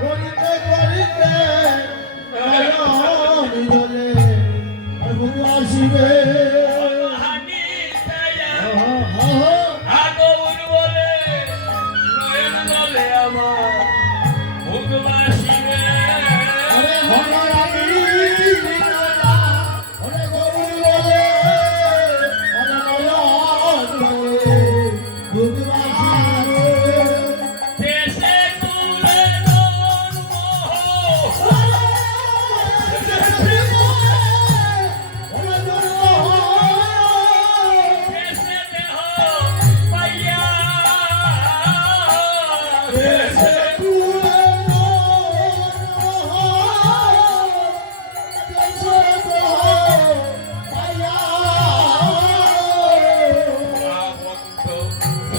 করিতে করিতে বলে আসিবে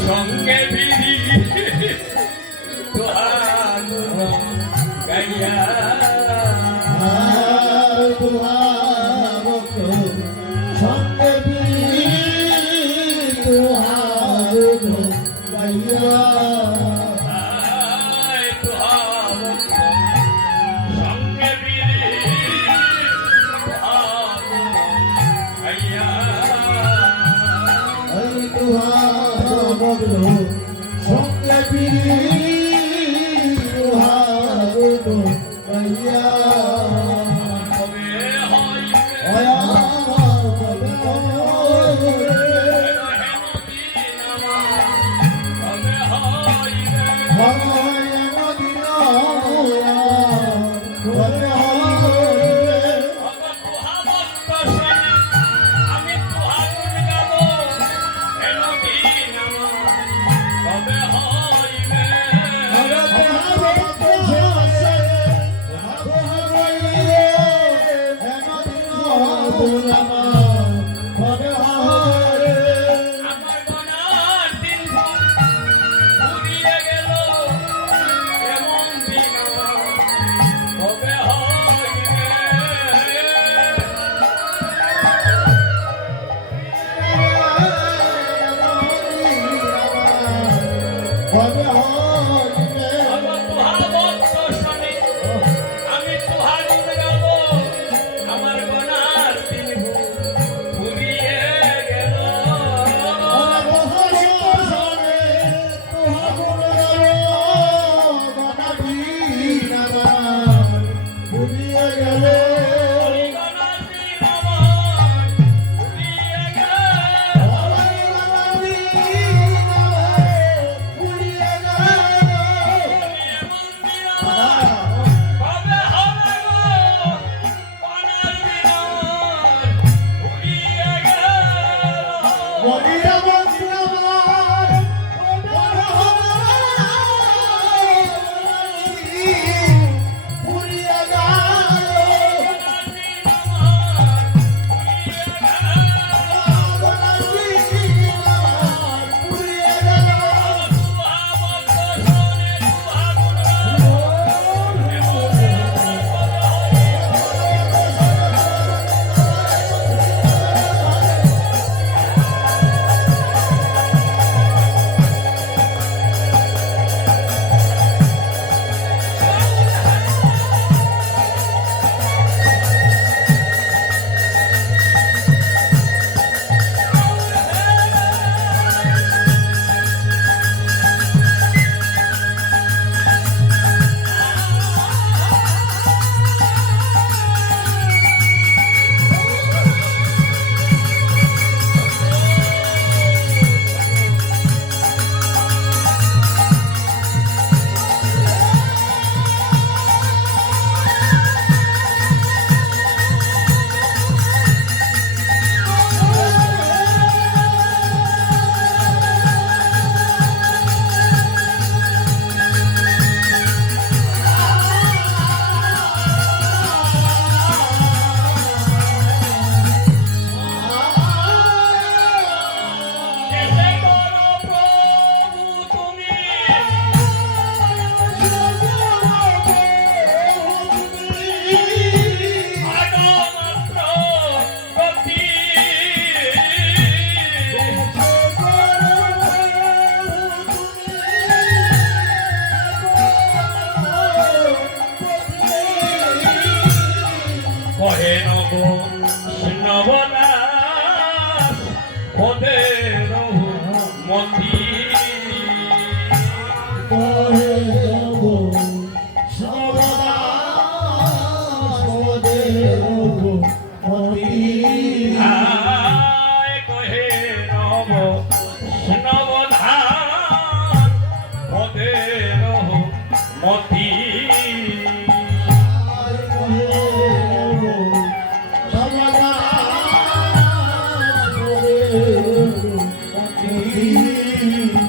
সঙ্গে পিড়ি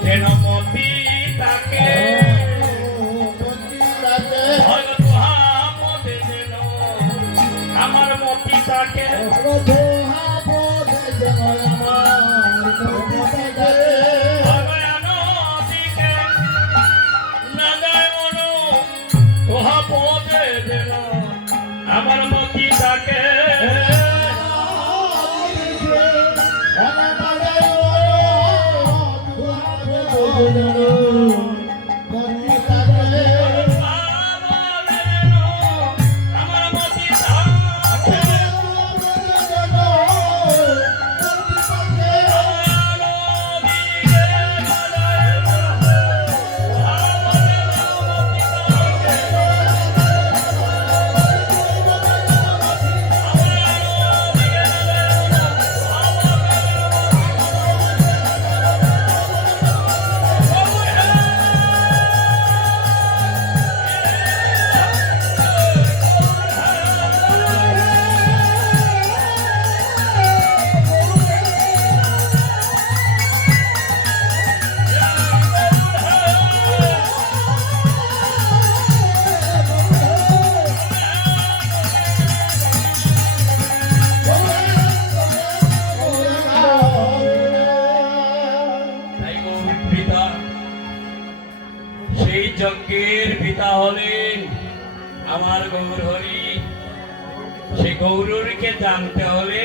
যেন মতি তাকে আমার মতি তাকে আমার মতি তাকে যজ্ঞের পিতা হলেন আমার গৌর হরি। সেই গৌরকে জানতে হলে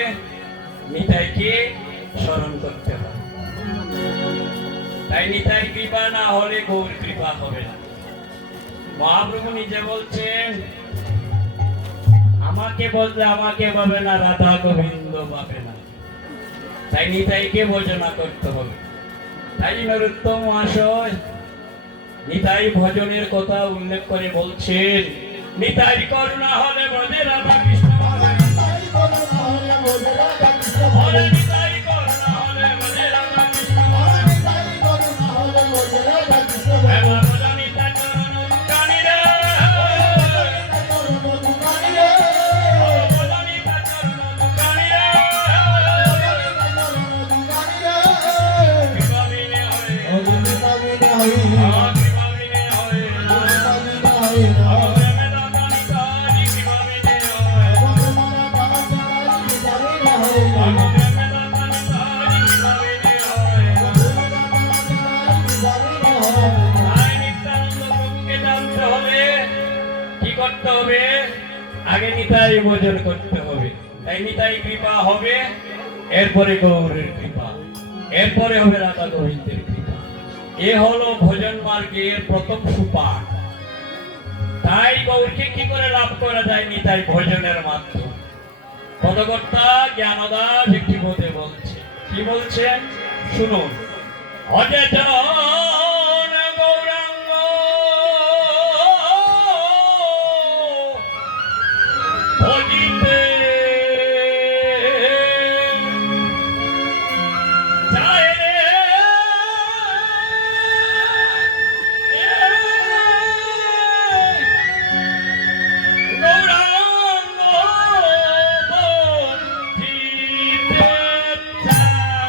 নিতাইকে স্মরণ করতে হবে। তাই নিতাই কৃপা না হলে গৌর কৃপা হবে না। মহাপ্রভু নিজে বলছেন আমাকে বললে আমাকে পাবে না, রাধা গোবিন্দ পাবে না। তাই নিতাইকে ভজনা করতে হবে। তাই নরোত্তম মহাশয় নিতাই ভজনের কথা উল্লেখ করে বলছেন নিতাই করুণা হলে বোঝে রাধা কৃষ্ণ, নিতাই করুণা হলে বোঝে রাধা কৃষ্ণ, নিতাই করুণা হলে বোঝে রাধা কৃষ্ণ, নিতাই করুণা হলে বোঝে রাধা কৃষ্ণ। নিতাই চরণ দুকানি রে, নিতাই চরণ দুকানি রে, নিতাই চরণ দুকানি রে, নিতাই চরণ দুকানি রে, কৃপা বিনে হয়, কৃপা বিনে হয়। আগে নিতাই ভোজন করতে হবে। তাই নিতাই কৃপা হবে, এরপরে গৌরের কৃপা, এরপরে হবে রাধা গোবিন্দের কৃপা। এ হলো ভোজন মার্গের প্রথম সুপাঠ। তাই গৌরকে কি করে লাভ করা যায়? নিতাই ভোজনের মাধ্যমে। পদকর্তা জ্ঞানদাস একটি বোধে বলছে, কি বলছেন শুনুন। অজেতন গৌরাঙ্গ ভজিতে যায় রে, গৌরাঙ্গ ভজিতে যায়।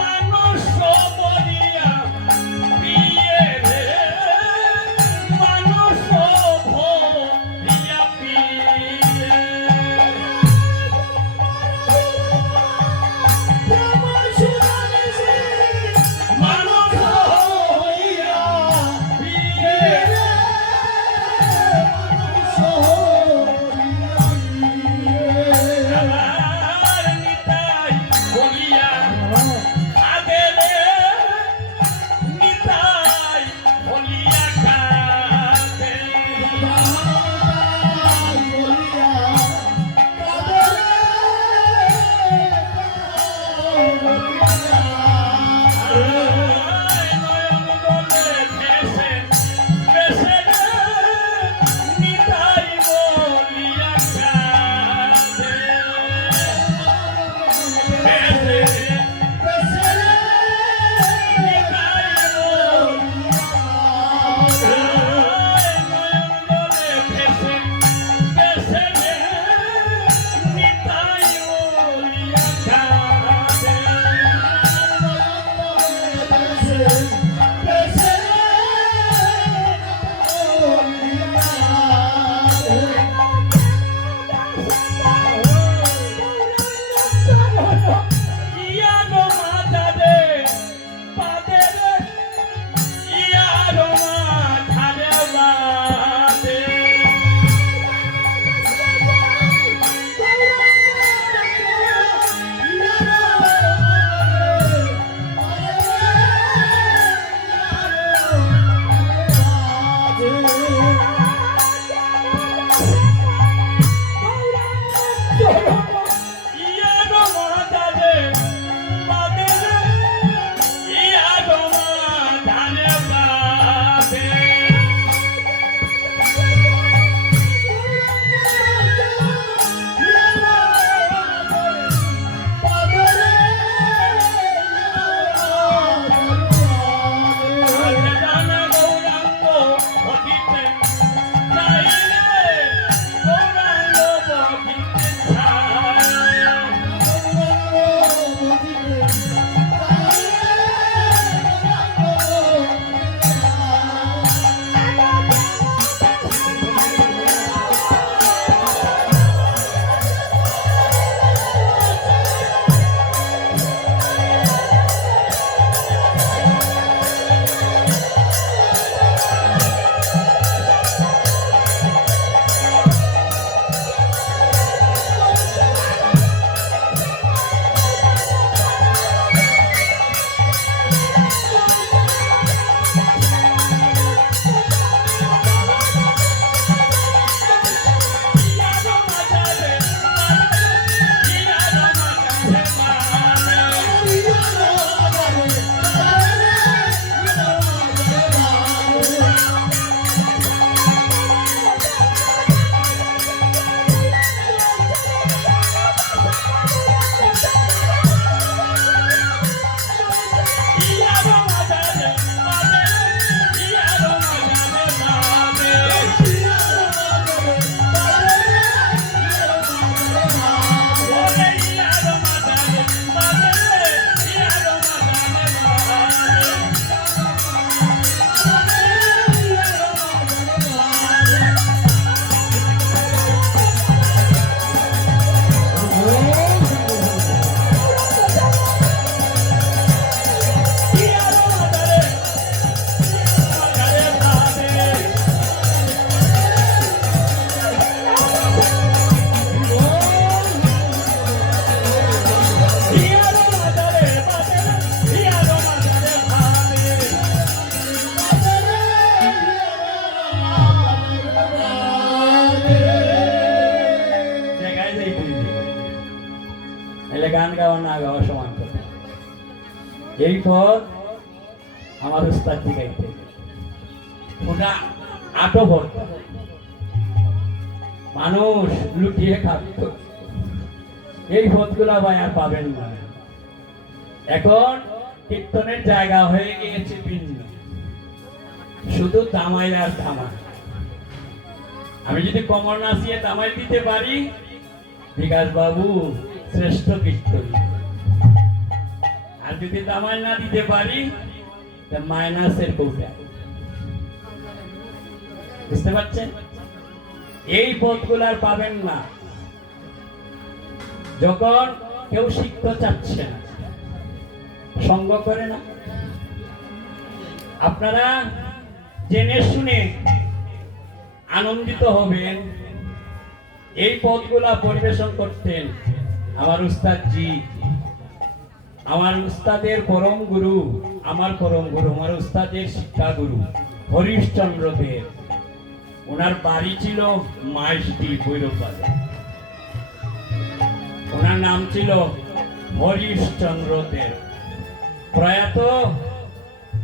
মানুষ বলিয়া পিয়ে রে মানুষ ভরিয়া পিয়ে মানুষ হইয়া পিয়ে আমার নিতাই বলিয়া আদেলে নিতাই বলিয়া কাঁদে নয়ন বলে ভেসে ভেসে রে নিতাই বলিয়া কাঁদে ভেসে নিতাই নয়ন বলে ভেসে ভেসে রে নিতাই বলিয়া কাঁদে ইয়ানো মাতারে পাদেরে ইয়ানো মাথারে বাদে ইয়ানো মাতারে পাদেরে ইয়ানো মাথারে বাদে জানা গৌরাঙ্গ অতীতে চাইলে গৌরাঙ্গ বধিতে চায় ইয়ানো মাতারে ইয়ানো মাতারে ইয়ানো মাতারে ইয়ানো মাতারে ওরে ইয়ানো মাতারে ইয়ানো মাতারে ইয়ানো মাতারে মাতারে বাদে ইয়ানো মাতারে বাদে ইয়ানো মাতারে বাদে জায়গায় যাই তুই এলে গান গাওয়া না গাওয়া সমান কথা এই পথ আমার উস্তাদ দিগাইতে ওটা আটো ভর মানুষ লুটিয়ে খাত এই পথগুলা ভাই আর পাবেন না এখন কীর্তনের জায়গা হয়ে গিয়েছে ভিন্ন, শুধু দামাই আর দামাই। আমি যদি কমর নাচিয়ে দামাই দিতে পারি, বিকাশ বাবু শ্রেষ্ঠ কীর্তনী। আর যদি দামাই না দিতে পারি, মাইনাসের কৌটা। বুঝতে পারছেন? এই পথগুলো আর পাবেন না যখন কেউ শিখতে চাচ্ছে না, সঙ্গ করে না। আপনারা জেনে শুনে আনন্দিত হবেন। এই পথগুলা পরিবেশন করতেন আমার উস্তাদ জি, আমার উস্তাদের পরম গুরু, আমার পরম গুরু, আমার উস্তাদের শিক্ষা গুরু হরিশচন্দ্র দেব। ওনার বাড়ি ছিল মাইস্টি ভৈরববাজার। ওনার নাম ছিল হরিশচন্দ্র দেব। প্রয়াত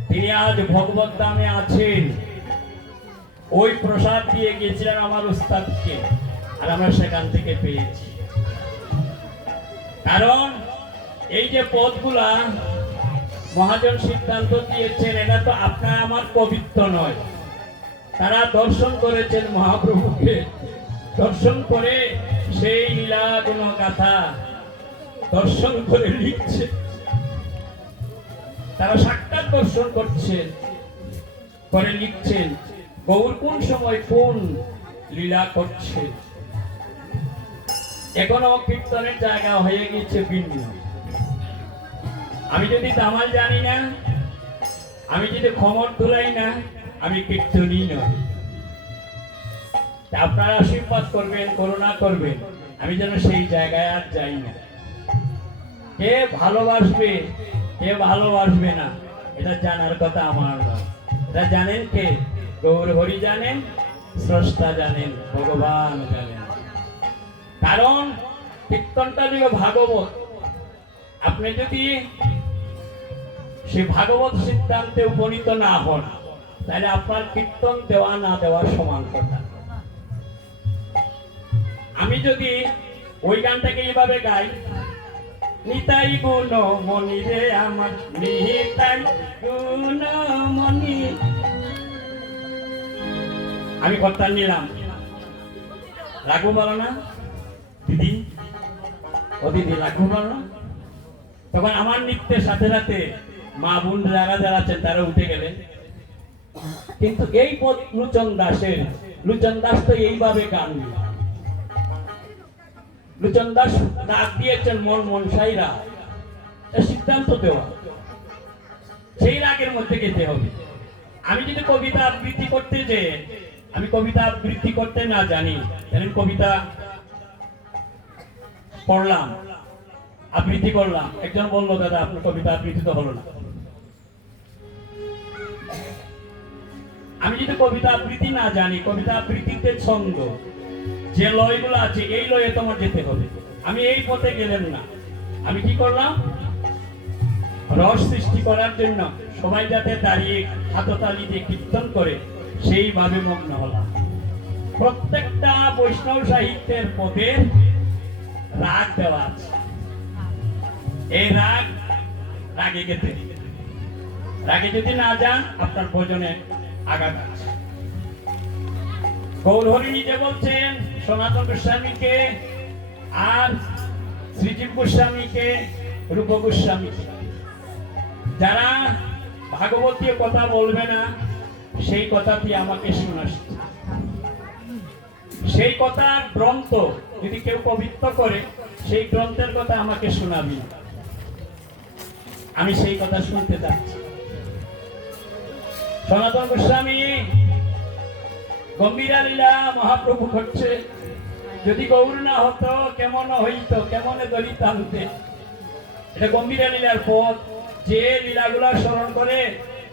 তিনি আজ ভগবত ধামে আছেন। ওই প্রসাদ দিয়ে গিয়েছিলেন আমার উস্তাদকে, আর আমরা সেখান থেকে পেয়েছি। কারণ এই যে পথগুলা মহাজন সিদ্ধান্ত দিয়েছেন, এটা তো আপনার আমার পবিত্র নয়। তারা দর্শন করেছেন মহাপ্রভুকে, দর্শন করে সেই লীলা গুণ গাথা দর্শন করে লিখছে। তারা সাক্ষাৎ দর্শন করছেন, করে লিখছেন গৌর কোন সময় কোন লীলা করছে। এখনো কীর্তনের জায়গা হয়ে গেছে ভিন্ন। আমি যদি দামাল জানি না, আমি যদি খমর তোলাই না, আমি কীর্তনই নয়। আপনারা আশীর্বাদ করবেন, করুণা করবেন, আমি যেন সেই জায়গায় আর যাই না। কে ভালোবাসবে, কে ভালোবাসবে না, এটা জানার কথা আমার নয়। এটা জানেন কে? গৌর হরি জানেন, স্রষ্টা জানেন, ভগবান জানেন। কারণ কীর্তনটা দিল ভাগবত। আপনি যদি সে ভাগবত সিদ্ধান্তে উপনীত না হন, তাহলে আপনার কীর্তন দেওয়া না দেওয়ার সমান কথা। আমি যদি ওই গানটাকে এইভাবে গাই, নিতাই গুণ মনি রে আমার, নিতাই গুণ মনি, আমি কর্তা নিলাম, রাখবো বলো না দিদি, ও দিদি রাখবো বলো না। তখন আমার নৃত্যের সাথে সাথে মা বোন যারা যারা আছেন তারা উঠে গেলেন। কিন্তু এই পদ লুচন দাসের, লুচন দাস তো এইভাবে গান, লুচন দাস ডাক দিয়েছেন মন মনসাই রাগ, সিদ্ধান্ত দেওয়া সেই রাগের মধ্যে গেতে হবে। আমি যদি কবিতা আবৃত্তি করতে যে, আমি কবিতা আবৃত্তি করতে না জানি, কবিতা পড়লাম, আবৃত্তি করলাম, একজন বললো দাদা আপনার কবিতা আবৃত্তি তো হলো না। আমি যদি কবিতা আবৃত্তি না জানি, কবিতা আবৃত্তিতে ছন্দ যে লয়গুলো আছে, এই লয়ে তোমার যেতে হবে। আমি এই পথে গেলেন না। আমি কি করলাম? রস সৃষ্টি করার জন্য সবাই যাতে দাঁড়িয়ে হাততালি দিয়ে কীর্তন করে, সেইভাবে মগ্ন হলাম। প্রত্যেকটা বৈষ্ণব সাহিত্যের পথে রাগ দেওয়া আছে। এই রাগ, রাগে গেতে, রাগে যদি না যান আপনার ভোজনে আঘাত আছে। গৌরহরি নিজে বলছেন সনাতন গোস্বামীকে, আর শ্রীজীব গোস্বামীকে, রূপ গোস্বামীকে, যারা ভাগবতীয় কথা বলবে না, সেই কথাটি আমাকে শোনাচ্ছে। সেই কথার গ্রন্থ যদি কেউ পবিত্র করে, সেই গ্রন্থের কথা আমাকে শোনাবি, আমি সেই কথা শুনতে চাচ্ছি। সনাতন গোস্বামী গম্ভীরা লীলা মহাপ্রভু করছে, যদি গৌর না হতো কেমন হইতো, কেমন দড়ি টানতে। এটা গম্ভীরা লীলার পথ। যে লীলাগুলা স্মরণ করে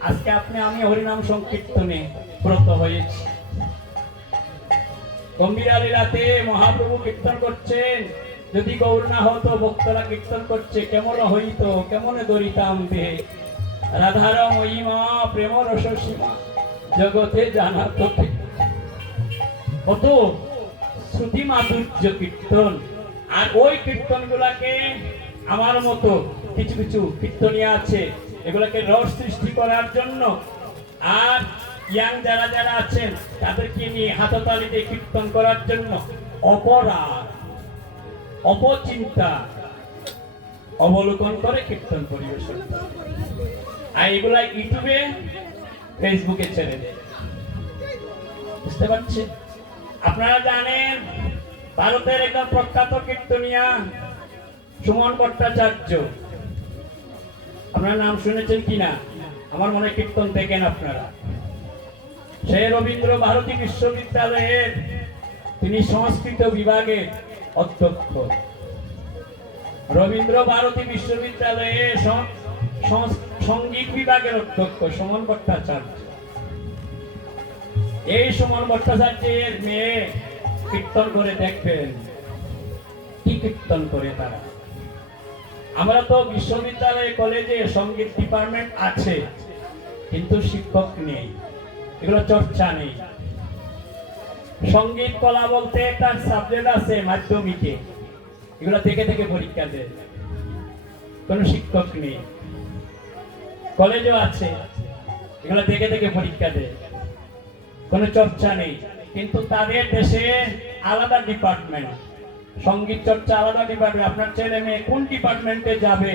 আজকে আপনি আমি হরিনাম সংকীর্তনে ব্রত হয়েছি। গম্ভীরা লীলাতে মহাপ্রভু কীর্তন করছেন, যদি গৌর না হতো ভক্তরা কীর্তন করছে, কেমন হইতো, কেমন দড়ি টানতে। রাধার মহিমা প্রেম রস সীমা জগতে জানা তোকে। কত শ্রুতি মাধুর্য কীর্তন। আর ওই কীর্তন গুলাকে আমার মতো কিছু কিছু কীর্তনিয়া আছে, এগুলোকে রস সৃষ্টি করার জন্য, আর ইয়াং যারা যারা আছেন তাদেরকে নিয়ে হাততালিতে কীর্তন করার জন্য অপরাধ, অপচিন্তা অবলোকন করে কীর্তন পরিবেশন করে। আর এগুলা ইউটিউবে ফেসবুকে ছেড়ে দেয়। বুঝতে পারছি? আপনারা জানেন ভারতের একজন প্রখ্যাত কীর্তনিয়া সুমন ভট্টাচার্য, আপনারা নাম শুনেছেন কিনা? আমার মনে হয় কীর্তন দেখেন আপনারা। সে রবীন্দ্র ভারতী বিশ্ববিদ্যালয়ের তিনি সংস্কৃত বিভাগের অধ্যক্ষ। রবীন্দ্র ভারতী বিশ্ববিদ্যালয়ে সঙ্গীত বিভাগের অধ্যক্ষ সুমন ভট্টাচার্য। এই সুমন ভট্টাচার্যের মেয়ে কীর্তন করে দেখবেন কি কীর্তন করে তারা। আমরা তো বিশ্ববিদ্যালয়ে কলেজে সঙ্গীত ডিপার্টমেন্ট আছে, কিন্তু শিক্ষক নেই, এগুলো চর্চা নেই। সঙ্গীত কলা বলতে একটা সাবজেক্ট আছে মাধ্যমিকে, এগুলো থেকে থেকে পরীক্ষা দেয়, কোনো শিক্ষক নেই। কলেজও আছে, এগুলো থেকে থেকে পরীক্ষা দেয়, কোনো চর্চা নেই। কিন্তু তাদের দেশে আলাদা ডিপার্টমেন্ট, সঙ্গীত চর্চা আলাদা ডিপার্টমেন্ট। আপনার ছেলে মেয়ে কোন ডিপার্টমেন্টে যাবে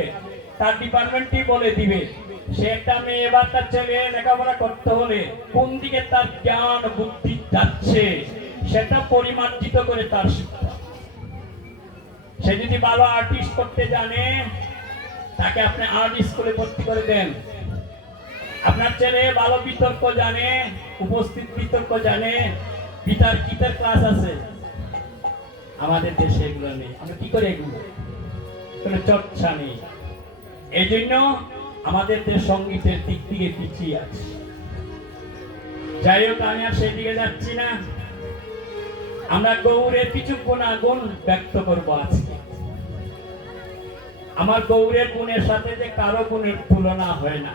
তার ডিপার্টমেন্টই বলে দিবে। সে একটা মেয়ে এবার তার ছেলে লেখাপড়া করতে হলে কোন দিকে তার জ্ঞান বুদ্ধি যাচ্ছে সেটা পরিমার্জিত করে তার শিক্ষা। সে যদি ভালো আর্টিস্ট করতে জানে, তাকে আপনি আর্ট স্কুলে ভর্তি করে দেন। আপনার ছেলে ভালো বিতর্ক জানে, উপস্থিত বিতর্ক জানে, বিতর্কিতের ক্লাস আছে। আমাদের দেশে এগুলো নেই। আমরা কি করে এগুলো? কোনো চর্চা নেই। এই জন্য আমাদের দেশ সঙ্গীতের দিক থেকে পিছিয়ে আছে। যাই হোক, আমি আর সেই দিকে যাচ্ছি না। আমরা গৌরের কিছু গুণাগুণ ব্যক্ত করবো আজকে। আমার গৌরের গুণের সাথে যে কারো গুণের তুলনা হয় না,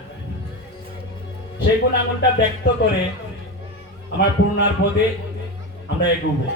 সেই গুণাগুণটা ব্যক্ত করে আমার পূর্ণার পদে আমরা এগোবো।